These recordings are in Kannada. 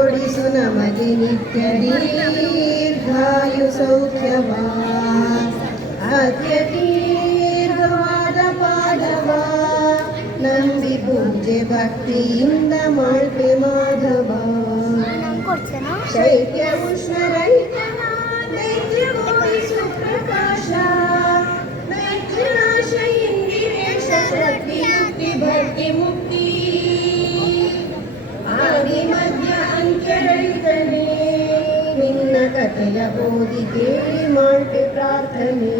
ಕೊಡಿಸು ನಮಗೆ ನಿತ್ಯ ದೀರ್ಘಾಯು ಸೌಖ್ಯವ ಅತ್ಯತೀರ್ಘವಾದ ಪಾದವ ನಂಬಿ ಪೂಜೆ ಭಕ್ತಿಯಿಂದ ಮಾಡ್ತೆ ಮಾಧವ ಶೈತ್ಯ ಉಷ್ಣ ರಹಿತನ ನೈತ್ಯ ಗೋಡಿಸು ಪ್ರಕಾಶ ನೈತ್ಯ ನಾಶ ಇಂದಿರೇಶ ಶಕ್ತಿ ಯುಕ್ತಿ ಭಕ್ತಿ ಮುಕ್ತಿ ಆದಿ ಮಧ್ಯ ಅಂತ್ಯ ರಹಿತನೇ ನಿನ್ನ ಕಥೆಯ ಓದಿ ಕೇಳಿ ಮಾಡ್ತೆ ಪ್ರಾರ್ಥನೆ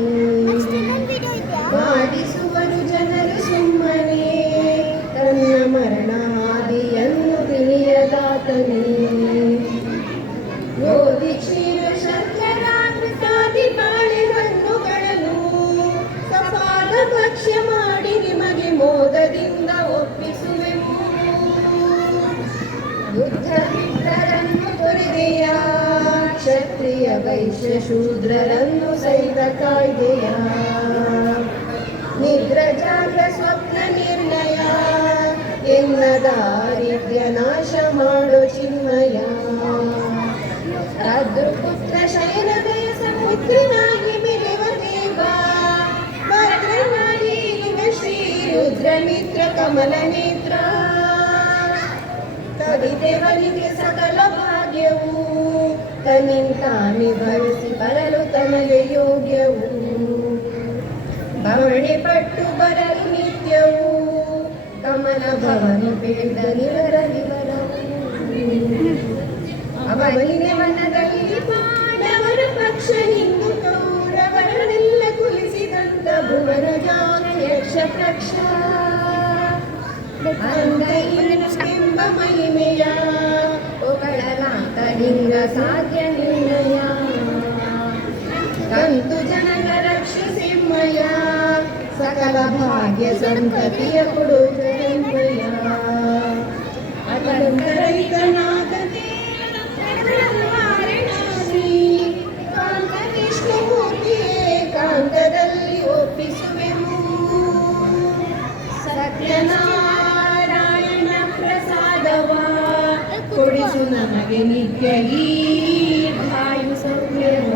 ಮಾಡಿಸುವರು ಜನರು ಸುಮ್ಮನೆ ತನ್ನ ಮರಣ ಹಾದಿಯನ್ನು ತಿಳಿಯದಾತನೇ ಗೋಧಿ ಕ್ಷೀರ ಶರ್ಕರಾಮೃತಾದಿ ಬಾಳೆಹಣ್ಣುಗಳನ್ನು ಸಫಾಲ ಭಕ್ಷ್ಯ ಮಾಡಿ ನಿಮಗೆ ಮೋದದಿಂದ ಒಪ್ಪಿಸುವೆವು ಯುದ್ಧ ಮಿತ್ರರನ್ನು ತೊರೆದೆಯ ಕ್ಷತ್ರಿಯ ವೈಶ್ಯ ಶೂದ್ರರನ್ನು ಸೈತ ಕಾಯ್ದೆಯ ನಿದ್ರ ಜಾಗ್ರ ಸ್ವಪ್ನ ನಿರ್ಣಯ ಎನ್ನ ದಾರಿದ್ರ್ಯ ನಾಶ ಮಾಡೋ ಚಿನ್ಮಯ ಪುತ್ರ ಶಯನದಯ ಸಮುದ್ರನಾಗಿ ಮೆರೆವ ದೇವ ಭದ್ರನಾಗಿ ಶ್ರೀ ರುದ್ರ ಮಿತ್ರ ಕಮಲ ನೇತ್ರ ಕವಿತೆವನಿಗೆ ಸಕಲ ಭಾಗ್ಯವು ತನ್ನಿಂತಾನೆ ಬಳಸಿ ಬರಲು ತನಗೆ ಯೋಗ್ಯವು ಭವಣೆ ಪಟ್ಟು ಬರಲು ನಿತ್ಯವು ಕಮಲ ಭವನಿ ಬೇಡ ನಿವರ ವಿವರವು ಅವನಿಗೆ ವನದಲ್ಲಿ ಪಾಂಡವರ ಪಕ್ಷ ಹಿಂದು ಕೌರವರನ್ನೆಲ್ಲ ಕುಲಿಸಿದಂತ ಭುವನ ಜಾನ ಯಕ್ಷ ಪ್ರಕ್ಷ ಎಂಬ ಮಹಿಮೆಯ ಒಗಳಲಾಂತಲಿಂಗ ಸಾಧ್ಯ ನಿರ್ಣಯ ಕಂತು ಜನರ ರಕ್ಷಿಸಿಮ್ಮಯ ಸಕಲ ಭಾಗ್ಯ ಸಂತತಿಯ ಕೊಡುತ್ತಯ ಅಲಂಕರಿತನಾಗದೆ ಕಾಂತ ವಿಷ್ಣುಮೂರ್ತಿಯೇ ಕಾಂತದಲ್ಲಿ ಒಪ್ಪಿಸುವೆವು ಸತ್ಯನಾರಾಯಣ ಪ್ರಸಾದವ ಕೊಡಿಸು ನಮಗೆ ನಿತ್ಯ ಈ ಭಾಯು ಸೌಖ್ಯವ